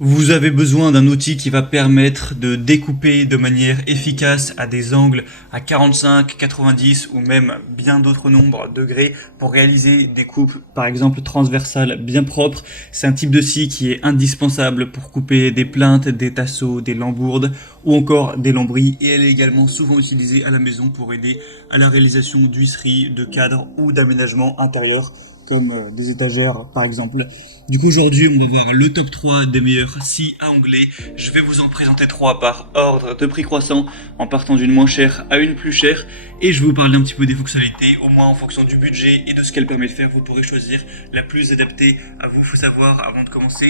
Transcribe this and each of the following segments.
Vous avez besoin d'un outil qui va permettre de découper de manière efficace à des angles à 45, 90 ou même bien d'autres nombres degrés pour réaliser des coupes par exemple transversales bien propres. C'est un type de scie qui est indispensable pour couper des plinthes, des tasseaux, des lambourdes ou encore des lambris, et elle est également souvent utilisée à la maison pour aider à la réalisation d'huisseries, de cadres ou d'aménagements intérieurs comme des étagères par exemple. Du coup aujourd'hui on va voir le top 3 des meilleurs scies à onglets. Je vais vous en présenter 3 par ordre de prix croissant en partant d'une moins chère à une plus chère, et je vais vous parler un petit peu des fonctionnalités, au moins en fonction du budget et de ce qu'elle permet de faire. Vous pourrez choisir la plus adaptée à vous. Il faut savoir avant de commencer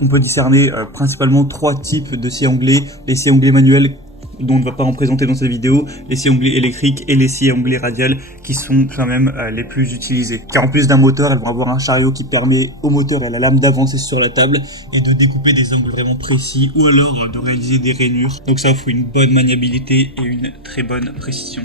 on peut discerner principalement 3 types de scies à onglets: les scies à onglets manuels dont on ne va pas en présenter dans cette vidéo, les scies à onglets électriques et les scies à onglets radiales qui sont quand même les plus utilisés. Car en plus d'un moteur, elles vont avoir un chariot qui permet au moteur et à la lame d'avancer sur la table et de découper des angles vraiment précis ou alors de réaliser des rainures. Donc ça offre une bonne maniabilité et une très bonne précision.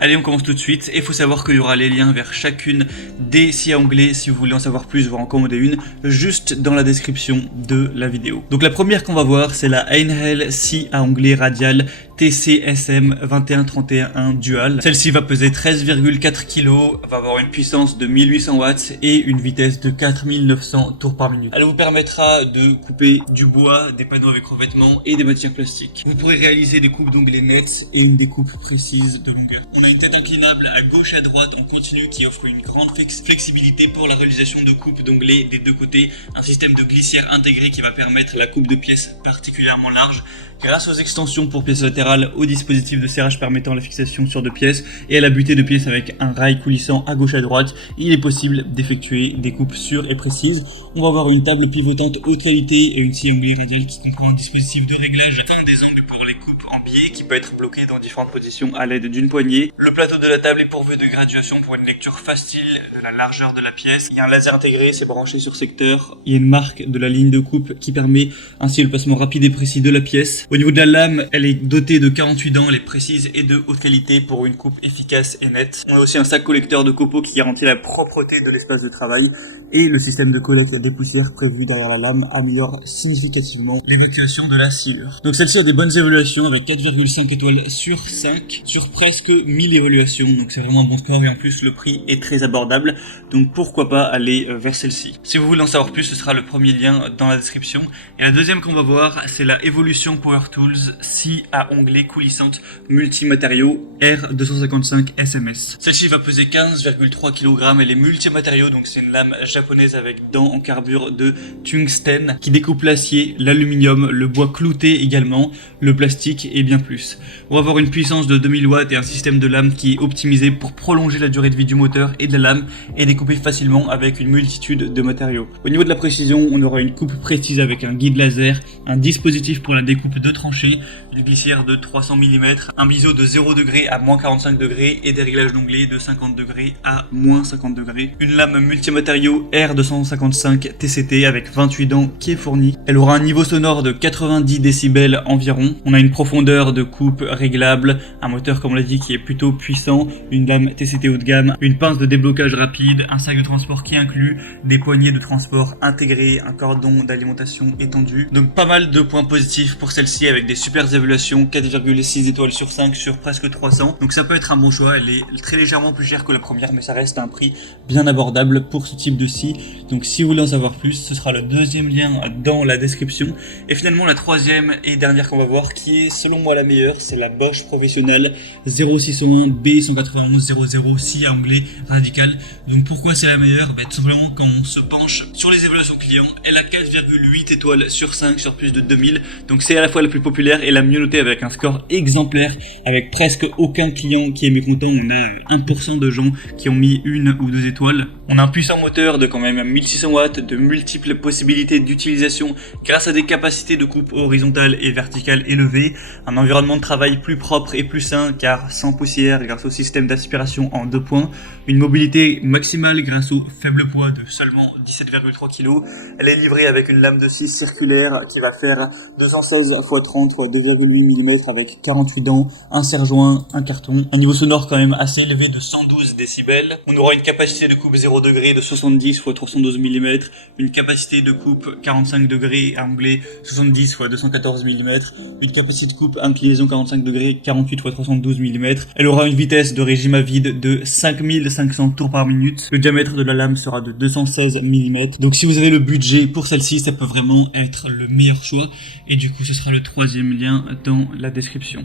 Allez, on commence tout de suite, et il faut savoir qu'il y aura les liens vers chacune des scies à onglets si vous voulez en savoir plus, voire en commander une, juste dans la description de la vidéo. Donc la première qu'on va voir, c'est la Einhell scie à onglets radiale TCSM 2131 Dual. Celle-ci va peser 13,4 kg, va avoir une puissance de 1800 watts et une vitesse de 4900 tours par minute. Elle vous permettra de couper du bois, des panneaux avec revêtement et des matières plastiques. Vous pourrez réaliser des coupes d'onglets nettes et une découpe précise de longueur. On a une tête inclinable à gauche et à droite en continu qui offre une grande flexibilité pour la réalisation de coupes d'onglets des deux côtés. Un système de glissière intégré qui va permettre la coupe de pièces particulièrement larges. Grâce aux extensions pour pièces latérales, au dispositif de serrage permettant la fixation sur deux pièces et à la butée de pièces avec un rail coulissant à gauche et à droite, il est possible d'effectuer des coupes sûres et précises. On va avoir une table pivotante haute qualité et une scie à onglets radiale qui comprend un dispositif de réglage fin des angles pour les coupes en biais qui peut être bloqué dans différentes positions à l'aide d'une poignée. Le plateau de la table est pourvu de graduation pour une lecture facile de la largeur de la pièce. Il y a un laser intégré, c'est branché sur secteur. Il y a une marque de la ligne de coupe qui permet ainsi le placement rapide et précis de la pièce. Au niveau de la lame, elle est dotée de 48 dents, elle est précise et de haute qualité pour une coupe efficace et nette. On a aussi un sac collecteur de copeaux qui garantit la propreté de l'espace de travail, et le système de collecte des poussières prévu derrière la lame améliore significativement l'évacuation de la sciure. Donc celle-ci a des bonnes évaluations avec 4,5 étoiles sur 5 sur presque 1000 évaluations, donc c'est vraiment un bon score, et en plus le prix est très abordable, donc pourquoi pas aller vers celle-ci. Si vous voulez en savoir plus, ce sera le premier lien dans la description. Et la deuxième qu'on va voir, c'est la Evolution Power Tools scie à onglets coulissante multimatériaux R255 SMS. Celle-ci va peser 15,3 kg, elle est multimatériaux, donc c'est une lame japonaise avec dents en carbure de tungstène qui découpe l'acier, l'aluminium, le bois clouté également, le plastique et bien plus. On va avoir une puissance de 2000 watts et un système de lame qui est optimisé pour prolonger la durée de vie du moteur et de la lame et découper facilement avec une multitude de matériaux. Au niveau de la précision, on aura une coupe précise avec un guide laser, un dispositif pour la découpe de tranchées, une glissière de 300 mm, un biseau de 0 degré à moins 45 degrés et des réglages d'onglets de 50 degrés à moins 50 degrés. Une lame multimatériaux R255 TCT avec 28 dents qui est fournie. Elle aura un niveau sonore de 90 décibels environ. On a une profondeur de coupe réglable, un moteur comme on l'a dit qui est plutôt puissant, une lame TCT haut de gamme, une pince de déblocage rapide, un sac de transport qui inclut des poignées de transport intégrées, un cordon d'alimentation étendu. Donc pas mal de points positifs pour celle-ci avec des super évaluations, 4,6 étoiles sur 5 sur presque 300. Donc ça peut être un bon choix. Elle est très légèrement plus chère que la première, mais ça reste un prix bien abordable pour ce type de scie. Donc si vous voulez en savoir plus, ce sera le deuxième lien dans la description. Et finalement la troisième et dernière qu'on va voir, qui est selon moi la meilleure, c'est la Bosch Professionnelle 0601 B19100 scie à onglets radical. Donc pourquoi c'est la meilleure? Tout simplement quand on se penche sur les évaluations clients, elle a 4,8 étoiles sur 5 sur plus de 2000. Donc c'est à la fois la plus populaire et la mieux notée avec un score exemplaire, avec presque aucun client qui est mécontent. On a 1% de gens qui ont mis 1 ou 2 étoiles. On a un puissant moteur de quand même 1600 watts, de multiples possibilités d'utilisation grâce à des capacités de coupe horizontale et verticale élevées, un environnement de travail plus propre et plus sain car sans poussière grâce au système d'aspiration en 2 points, une mobilité maximale grâce au faible poids de seulement 17,3 kg. Elle est livrée avec une lame de scie circulaire qui va faire 216 x 30 x 2,8 mm avec 48 dents, un serre-joint, un carton. Un niveau sonore quand même assez élevé de 112 décibels. On aura une capacité de coupe 0 degré de 70 x 312 mm, une capacité de coupe 45 degrés à onglet 70 x 214 mm, une capacité de coupe inclinaison 45 degrés 48 x 312 mm. Elle aura une vitesse de régime à vide de 5500 tours par minute. Le diamètre de la lame sera de 216 mm. Donc si vous avez le budget pour celle-ci, ça peut vraiment être le meilleur choix. Et du coup, ce sera le 3e lien dans la description.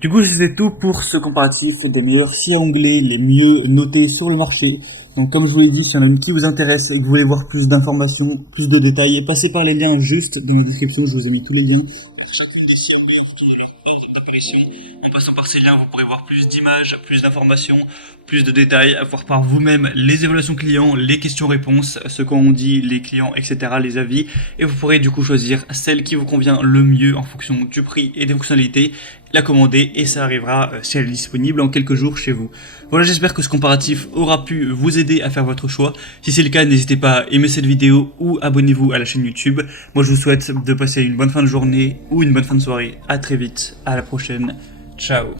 Du coup, c'est tout pour ce comparatif des meilleurs scies à onglet les mieux notés sur le marché. Donc comme je vous l'ai dit, s'il y en a une qui vous intéresse et que vous voulez voir plus d'informations, plus de détails, passez par les liens juste dans la description, je vous ai mis tous les liens. Chacune des scies à onglet, vous trouvez leur ordre d'apparition. En passant par ces liens, vous pourrez voir plus d'images, plus d'informations, plus de détails, à voir par vous-même les évaluations clients, les questions-réponses, ce qu'ont dit les clients, etc., les avis. Et vous pourrez du coup choisir celle qui vous convient le mieux en fonction du prix et des fonctionnalités, la commander et ça arrivera si elle est disponible en quelques jours chez vous. Voilà, j'espère que ce comparatif aura pu vous aider à faire votre choix. Si c'est le cas, n'hésitez pas à aimer cette vidéo ou abonnez-vous à la chaîne YouTube. Moi, je vous souhaite de passer une bonne fin de journée ou une bonne fin de soirée. À très vite, à la prochaine. Ciao.